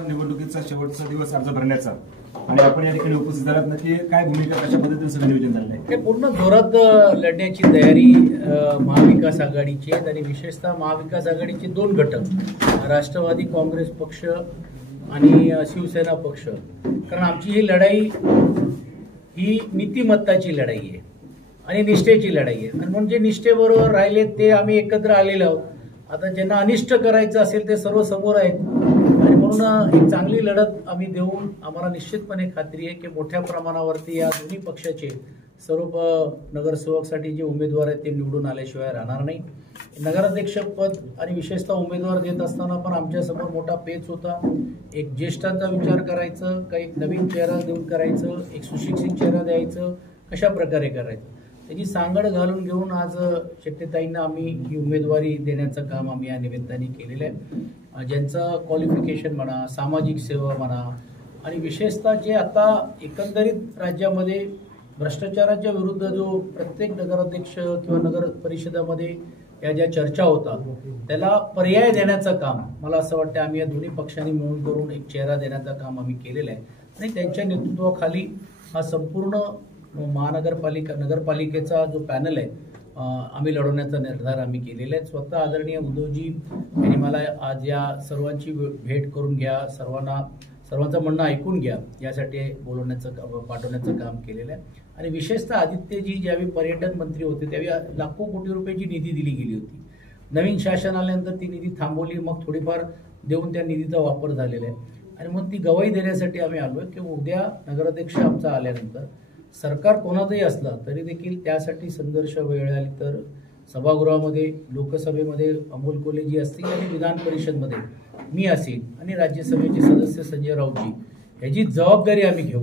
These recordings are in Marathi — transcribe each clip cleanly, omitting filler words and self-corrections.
निवडणुकीचा शेवटचा दिवस अर्ज भरण्याचा आणि आपण या ठिकाणी उपस्थित झालात, नक्की काय भूमिका, कशा पद्धतीने सगळं नियोजन झालं आहे? हे पूर्ण जोरात लढण्याची तयारी महाविकास आघाडीची आहे आणि विशेषतः महाविकास आघाडीचे दोन घटक, राष्ट्रवादी काँग्रेस पक्ष आणि शिवसेना पक्ष. कारण आमची ही लढाई ही नीतिमत्ताची लढाई आहे आणि निष्ठेची लढाई आहे. आणि म्हणून जे निष्ठेबरोबर राहिले ते आम्ही एकत्र आलेलो आहोत. आता ज्यांना अनिष्ट करायचं असेल ते सर्व समोर आहेत आणि म्हणून एक चांगली लढत आम्ही देऊन आम्हाला निश्चितपणे खात्री आहे की मोठ्या प्रमाणावरती या दोन्ही पक्षाचे सर्व नगरसेवकसाठी जे उमेदवार आहेत ते निवडून आल्याशिवाय राहणार नाही. नगराध्यक्ष पद आणि विशेषतः उमेदवार देत असताना पण आमच्यासमोर मोठा पेच होता. एक ज्येष्ठांचा विचार करायचं का एक नवीन चेहरा देऊन करायचं, एक सुशिक्षित चेहरा द्यायचं, कशा प्रकारे करायचं, त्याची सांगड घालून घेऊन आज शेट्टीताईंना आम्ही ही उमेदवारी देण्याचं काम आम्ही या निमित्ताने केलेलं आहे. ज्यांचं क्वालिफिकेशन म्हणा, सामाजिक सेवा म्हणा आणि विशेषतः जे आता एकंदरीत राज्यामध्ये भ्रष्टाचाराच्या विरुद्ध जो प्रत्येक नगराध्यक्ष किंवा नगर परिषदामध्ये या ज्या चर्चा होतात त्याला पर्याय देण्याचं काम मला असं वाटतं आम्ही या दोन्ही पक्षांनी मिळून करून एक चेहरा देण्याचं काम आम्ही केलेलं आहे. आणि त्यांच्या नेतृत्वाखाली हा संपूर्ण नगरपालिकेचा जो पॅनल आहे आम्ही लढवण्याचा निर्धार आम्ही केलेला आहे. स्वतः आदरणीय उद्धवजी यांनी मला आज या सर्वांची भेट करून घ्या, सर्वांचं म्हणणं ऐकून घ्या यासाठी पाठवण्याचं काम केलेलं आहे. आणि विशेषतः आदित्यजी ज्यावेळी पर्यटन मंत्री होते त्यावेळी लाखो कोटी रुपयाची निधी दिली गेली होती. नवीन शासन आल्यानंतर ती निधी थांबवली, मग थोडीफार देऊन त्या निधीचा वापर झालेला आहे. आणि मग ती गवाही देण्यासाठी आम्ही आलो आहे की उद्या नगराध्यक्ष आमचा आल्यानंतर सरकार कोणाचंही असलं तरी देखील त्यासाठी संघर्ष वेळ आली तर सभागृहामध्ये, लोकसभेमध्ये अमोल कोल्हेजी असतील आणि विधान परिषदमध्ये मी असेल आणि राज्यसभेचे सदस्य संजय राऊतजी ह्याची जबाबदारी आम्ही घेऊ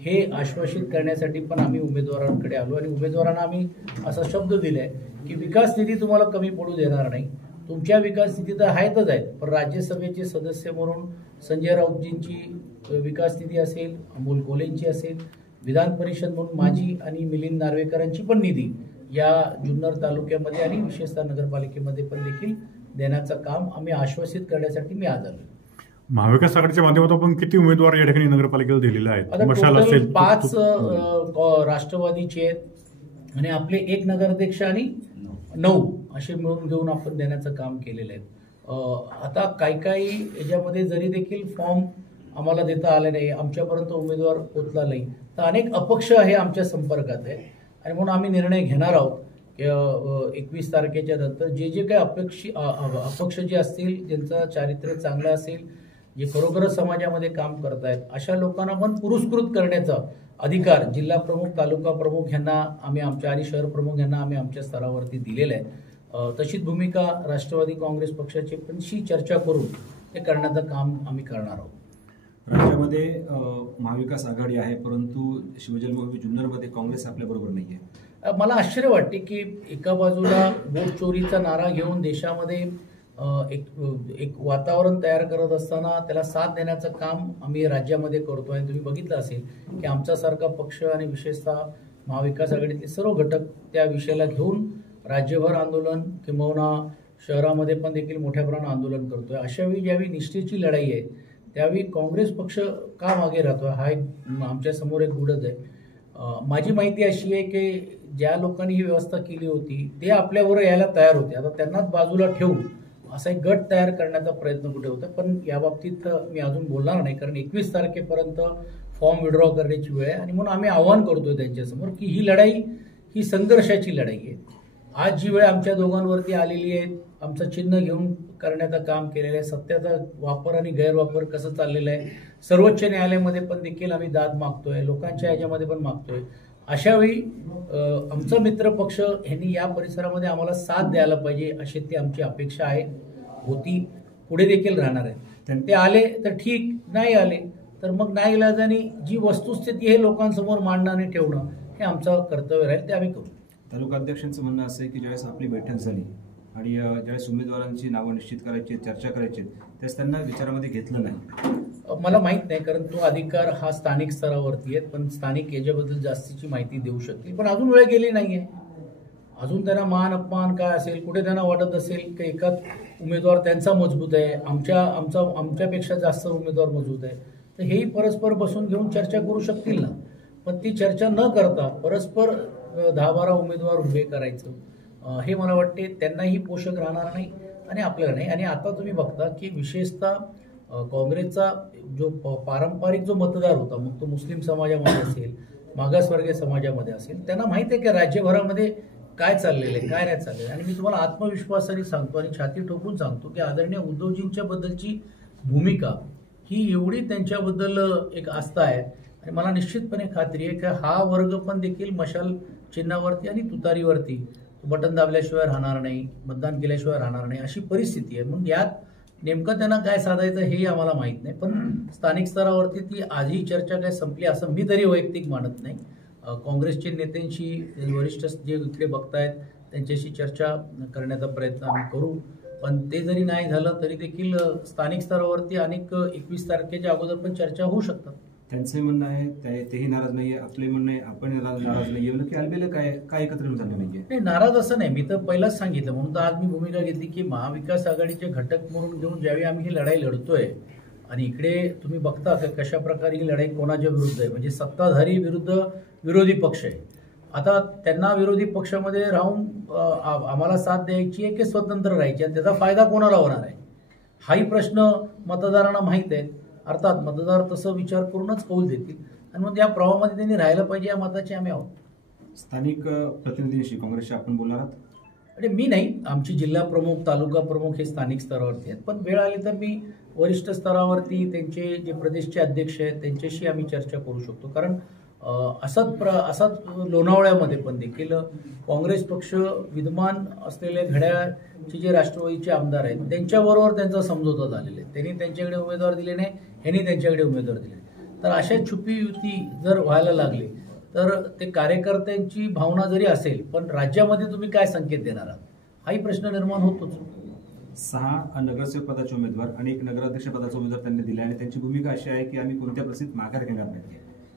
हे आश्वासित करण्यासाठी पण आम्ही उमेदवारांकडे आलो. आणि उमेदवारांना आम्ही असा शब्द दिलाय की विकास निधी तुम्हाला कमी पडू देणार नाही. तुमच्या विकास निधी तर आहेतच आहेत, पण राज्यसभेचे सदस्य म्हणून संजय राऊतजींची विकास निधी असेल, अमोल कोल्हेंची असेल, विधान परिषद म्हणून माझी आणि मिलिंद नार्वेकरांची पण निधी या जुन्नर तालुक्यामध्ये आणि विशेषतः नगरपालिकेमध्ये पण देखील देण्याचं काम आम्ही आश्वासित करण्यासाठी मी आज आलो. महाविकास आघाडीच्या माध्यमातून आपण किती उमेदवार या ठिकाणी नगरपालिकेला दिलेले आहेत? आता 5 राष्ट्रवादीचे आहेत आणि आपले 1 नगराध्यक्ष आणि 9 असे मिळून घेऊन आपण देण्याचं काम केलेलं आहे. आता काही याच्यामध्ये जरी देखील फॉर्म आम्हाला देता आले नाही, आमच्यापर्यंत उमेदवार पोचला नाही, तर अनेक अपक्ष हे आमच्या संपर्कात आहे. आणि म्हणून आम्ही निर्णय घेणार आहोत 21 तारखेच्या नंतर जे काही अपक्ष जे असतील, ज्यांचं चारित्र्य चांगलं असेल, जे खरोखरच समाजामध्ये काम करतायत अशा लोकांना पण पुरस्कृत करण्याचा अधिकार जिल्हा प्रमुख, तालुका प्रमुख यांना आम्ही आमच्या आणि शहर प्रमुख यांना आम्ही आमच्या स्तरावरती दिलेलं आहे. तशीच भूमिका राष्ट्रवादी काँग्रेस पक्षाची पणशी चर्चा करून ते करण्याचं काम आम्ही करणार आहोत. राज्यामध्ये महाविकास आघाडी आहे, परंतु शिवजन्मभूमी जुन्नरमध्ये काँग्रेस आपल्याबरोबर नाही आहे. मला आश्चर्य वाटते की एका बाजूला वोट चोरीचा नारा घेऊन देशामध्ये एक वातावरण तयार करत असताना त्याला साथ देण्याचं काम आम्ही राज्यामध्ये करतोय. तुम्ही बघितलं असेल की आमच्यासारखा पक्ष आणि विशेषतः महाविकास आघाडीतले सर्व घटक त्या विषयाला घेऊन राज्यभर आंदोलन किंबहुना शहरामध्ये पण देखील मोठ्या प्रमाणात आंदोलन करतोय. अशावेळी ज्यावेळी निष्ठेची लढाई आहे त्यावेळी काँग्रेस पक्ष का मागे राहतोय हा एक आमच्यासमोर एक गुढच आहे. माझी माहिती अशी आहे की ज्या लोकांनी ही व्यवस्था केली होती ते आपल्याबरोबर यायला तयार होते. आता त्यांनाच बाजूला ठेवून असा एक गट तयार करण्याचा प्रयत्न कुठे होता, पण या बाबतीत मी अजून बोलणार नाही कारण 21 तारखेपर्यंत फॉर्म विड्रॉ करण्याची वेळ आहे. आणि म्हणून आम्ही आवाहन करतोय त्यांच्यासमोर की ही लढाई ही संघर्षाची लढाई आहे. आज जी वेळ आमच्या दोघांवरती आलेली आहे, आमचं चिन्ह घेऊन करण्याचं काम केलेलं आहे, सत्याचा वापर आणि गैरवापर कसं चाललेलं आहे, सर्वोच्च न्यायालयामध्ये पण देखील आम्ही दाद मागतोय, लोकांच्या याच्यामध्ये पण मागतोय. अशावेळी आमचा मित्र पक्ष ह्यांनी या परिसरामध्ये आम्हाला साथ द्यायला पाहिजे अशी ती आमची अपेक्षा आहे, होती, पुढे देखील राहणार आहे. ते आले तर ठीक, नाही आले तर मग नाईलाजाने जी वस्तुस्थिती हे लोकांसमोर मांडणं आणि ठेवणं हे आमचं कर्तव्य राहील, ते आम्ही करू. तालुका अध्यक्षांचं म्हणणं असं आहे की ज्यावेळेस आपली बैठक झाली आणि ज्यावेळेस उमेदवारांची नावं निश्चित करायची, चर्चा करायची, त्यावेळेस त्यांना विचारामध्ये घेतलं नाही. मला माहित नाही कारण तो अधिकार हा स्थानिक स्तरावरती आहे, पण स्थानिक याच्याबद्दल जास्तीची माहिती देऊ शकतील, पण अजून वेळ गेली नाहीये. अजून त्यांना मान अपमान काय असेल, कुठे त्यांना वाटत असेल की एकाच उमेदवार त्यांचा मजबूत आहे, आमच्यापेक्षा जास्त उमेदवार मजबूत आहे, तर हेही परस्पर बसून घेऊन चर्चा करू शकतील ना. पण ती चर्चा न करता परस्पर 10-12 उमेदवार उभे करायचं हे मला वाटते त्यांनाही पोषक राहणार नाही आणि आपल्याला नाही. आणि आता तुम्ही बघता की विशेषतः काँग्रेसचा जो पारंपरिक जो मतदार होता, मग तो मुस्लिम समाजामध्ये असेल, मागासवर्गीय समाजामध्ये असेल, त्यांना माहिती आहे की राज्यभरामध्ये काय चाललेलं आहे, काय नाही चाललेलं. आणि मी तुम्हाला आत्मविश्वासाने सांगतो आणि छाती ठोकून सांगतो की आदरणीय उद्धवजींच्या बद्दलची भूमिका ही एवढी त्यांच्याबद्दल एक आस्था आहे आणि मला निश्चितपणे खात्री आहे की हा वर्ग पण देखील मशाल चिन्हावरती आणि तुतारीवरती बटन दाबल्याशिवाय राहणार नाही, मतदान केल्याशिवाय राहणार नाही, अशी परिस्थिती आहे. मग यात नेमकं त्यांना काय साधायचं हेही आम्हाला माहीत नाही. पण स्थानिक स्तरावरती ती आजही चर्चा काय संपली असं मी तरी वैयक्तिक मानत नाही. काँग्रेसचे नेत्यांशी वरिष्ठ जे इकडे बघतायत त्यांच्याशी चर्चा करण्याचा प्रयत्न आम्ही करू. पण ते जरी नाही झालं तरी देखील स्थानिक स्तरावरती अनेक 21 तारखेच्या अगोदर पण चर्चा होऊ शकतात. त्यांचंही म्हणणं आहे तेही नाराज नाहीये, आपले म्हणणं आहे आपण नाराज नाहीये, की अलबेला काय एकत्र झालं नाहीये. नाही, नाराज असं नाही. मी तर पहिलाच सांगितलं, म्हणून तर आज मी भूमिका घेतली की महाविकास आघाडीचे घटक म्हणून घेऊन ज्यावेळी आम्ही ही लढाई लढतोय आणि इकडे तुम्ही बघता की कशा प्रकारे ही लढाई कोणाच्या विरुद्ध आहे, म्हणजे सत्ताधारी विरुद्ध विरोधी पक्ष आहे. आता त्यांना विरोधी पक्षामध्ये राहून आम्हाला साथ द्यायची आहे की स्वतंत्र राहायची आणि त्याचा फायदा कोणाला होणार आहे हाही प्रश्न मतदारांना माहीत आहे. अर्थात मतदार तसं विचार करूनच कौल देतील आणि मग या प्रवाहामध्ये त्यांनी राहायला पाहिजे या मताचे आम्ही आहोत. स्थानिक प्रतिनिधींशी काँग्रेसचे आपण बोलणार आहात? म्हणजे मी नाही, आमची जिल्हा प्रमुख, तालुका प्रमुख हे स्थानिक स्तरावरती आहेत. पण वेळ आली तर मी वरिष्ठ स्तरावरती त्यांचे जे प्रदेशचे अध्यक्ष आहेत त्यांच्याशी आम्ही चर्चा करू शकतो. कारण असाच लोणावळ्यामध्ये पण देखील काँग्रेस पक्ष विद्यमान असलेले घड्याळचे जे राष्ट्रवादीचे आमदार आहेत त्यांच्याबरोबर त्यांचा समझोता झालेला आहे. त्यांनी त्यांच्याकडे उमेदवार दिले नाही, ह्यांनी त्यांच्याकडे उमेदवार दिले. तर अशा छुपी युती जर व्हायला लागली तर ते कार्यकर्त्यांची भावना जरी असेल पण राज्यामध्ये तुम्ही काय संकेत देणार आहात हाही प्रश्न निर्माण होतोच. 6 नगरसेवक पदाचे उमेदवार आणि 1 नगराध्यक्ष पदाचा उमेदवार त्यांनी दिले आणि त्यांची भूमिका अशी आहे की आम्ही कोणत्या परिस्थितीत माघार घेणार नाही.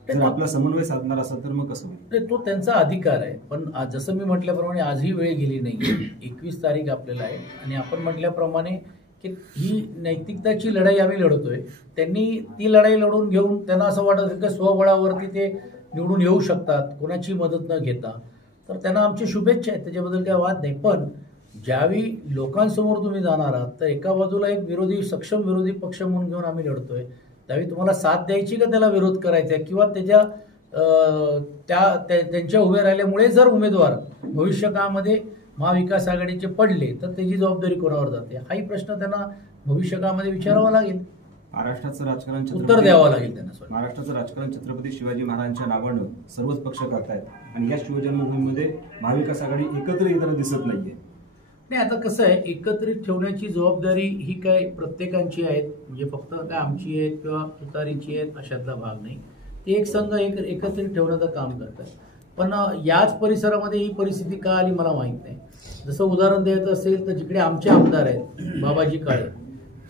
जर आपला समन्वय साधणार असेल तर मग कसं होईल? तो त्यांचा अधिकार आहे. पण जसं मी म्हटल्याप्रमाणे आजही वेळ गेली नाही, 21 तारीख आपल्याला आहे आणि आपण म्हटल्याप्रमाणे की ही नैतिकताची लढाई आम्ही लढतोय. त्यांनी ती लढाई लढून घेऊन त्यांना असं वाटत की स्वबळावरती ते निवडून येऊ शकतात कोणाची मदत न घेता, तर त्यांना आमची शुभेच्छा आहेत, त्याच्याबद्दल काही वाद नाही. पण ज्यावेळी लोकांसमोर तुम्ही जाणार आहात तर एका बाजूला एक सक्षम विरोधी पक्ष म्हणून घेऊन आम्ही लढतोय, त्यावेळी तुम्हाला साथ द्यायची का त्याला विरोध करायचा किंवा त्यांच्या उभे राहिल्यामुळे जर उमेदवार भविष्यकाळामध्ये महाविकास आघाडीचे पडले तर त्याची जबाबदारी कोणावर जाते हाही प्रश्न त्यांना भविष्यकाळामध्ये विचारावा लागेल. महाराष्ट्राचं राजकारण उत्तर द्यावं लागेल त्यांना. महाराष्ट्राचं राजकारण छत्रपती शिवाजी महाराजांच्या नावानं सर्वच पक्ष करतायत आणि या शिवजन्मभूमीमध्ये महाविकास आघाडी एकत्र येताना दिसत नाहीये. नाही, आता कसं आहे, एकत्रित ठेवण्याची जबाबदारी ही काय प्रत्येकाची आहे, म्हणजे फक्त काय आमची आहे किंवा तुतारीची आहे अशातला भाग नाही. ते एक संघ एकत्रित ठेवण्याचं काम करतात. पण याच परिसरामध्ये ही परिस्थिती का आली मला माहीत नाही. जसं उदाहरण द्यायचं असेल तर जिकडे आमचे आमदार आहेत बाबाजी काळे,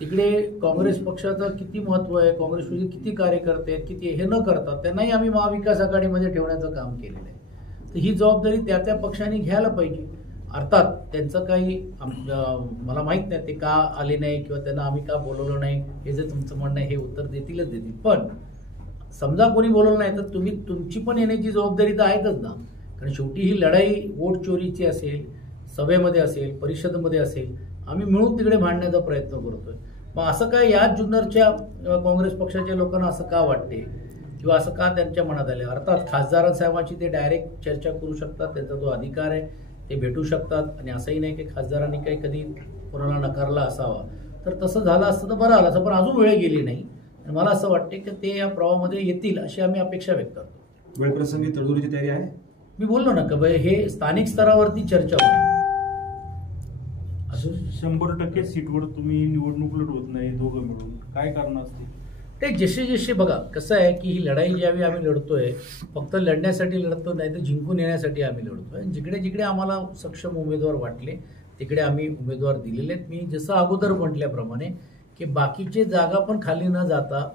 तिकडे काँग्रेस पक्षाचं किती महत्व आहे, काँग्रेसमध्ये किती कार्यकर्ते आहेत, किती हे न करतात त्यांनाही आम्ही महाविकास आघाडीमध्ये ठेवण्याचं काम केलेलं आहे. तर ही जबाबदारी त्या पक्षाने घ्यायला पाहिजे. अर्थात त्यांचं काही मला माहीत नाही ते का आले नाही किंवा त्यांना आम्ही का बोलवलं नाही हे जे तुमचं म्हणणं आहे हे उत्तर देतीलच देतील. पण समजा कोणी बोलवलं नाही तर तुमची पण येण्याची जबाबदारी तर आहेतच ना. कारण शेवटी ही लढाई वोट चोरीची असेल, सभेमध्ये असेल, परिषदेमध्ये असेल, आम्ही मिळून तिकडे भांडण्याचा प्रयत्न करतोय. मग असं काय या जुन्नरच्या काँग्रेस पक्षाच्या लोकांना असं का वाटते किंवा असं का त्यांच्या मनात आले? अर्थात खासदारांसाहेबांची ते डायरेक्ट चर्चा करू शकतात, त्यांचा जो अधिकार आहे ते भेटू शकतात आणि असंही नाही की खासदारांनी काही कधी कोणाला नकारला असावा. तर तसं झालं असतं तर बरं आलं असं, पण अजून वेळ गेली नाही आणि मला असं वाटते की ते या प्रवाहामध्ये येतील अशी आम्ही अपेक्षा व्यक्त करतो. वेळप्रसंगी तडजोडीची तयारी आहे. मी बोललो ना की हे स्थानिक स्तरावरती चर्चा होईल. असं 100% सीटवर तुम्ही निवडणूक लढवत नाही दोघं मिळून, काय कारण असते? ते जसे बघा कसं आहे की ही लढाई ज्यावेळी आम्ही लढतोय फक्त लढण्यासाठी लढतो नाही तर जिंकून येण्यासाठी आम्ही लढतोय. जिकडे जिकडे आम्हाला सक्षम उमेदवार वाटले तिकडे आम्ही उमेदवार दिलेले आहेत. मी जसं अगोदर म्हटल्याप्रमाणे की बाकीचे जागा पण खाली न जाता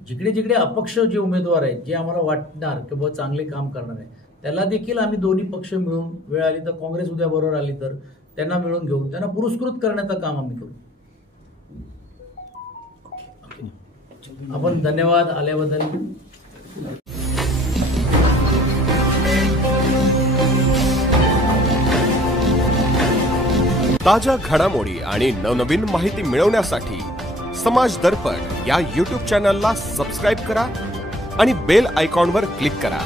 जिकडे जिकडे अपक्ष जे उमेदवार आहेत जे आम्हाला वाटणार की बाबा चांगले काम करणार आहे त्याला देखील आम्ही दोन्ही पक्ष मिळून, वेळ आली तर काँग्रेस उद्या बरोबर आली तर त्यांना मिळून घेऊन त्यांना पुरस्कृत करण्याचं काम आम्ही करू. आपण धन्यवाद आल्याबद्दल. ताज्या घडामोडी आणि नवनवीन माहिती मिळवण्यासाठी समाज दर्पण या YouTube चॅनलला सबस्क्राईब करा आणि बेल आयकॉनवर क्लिक करा.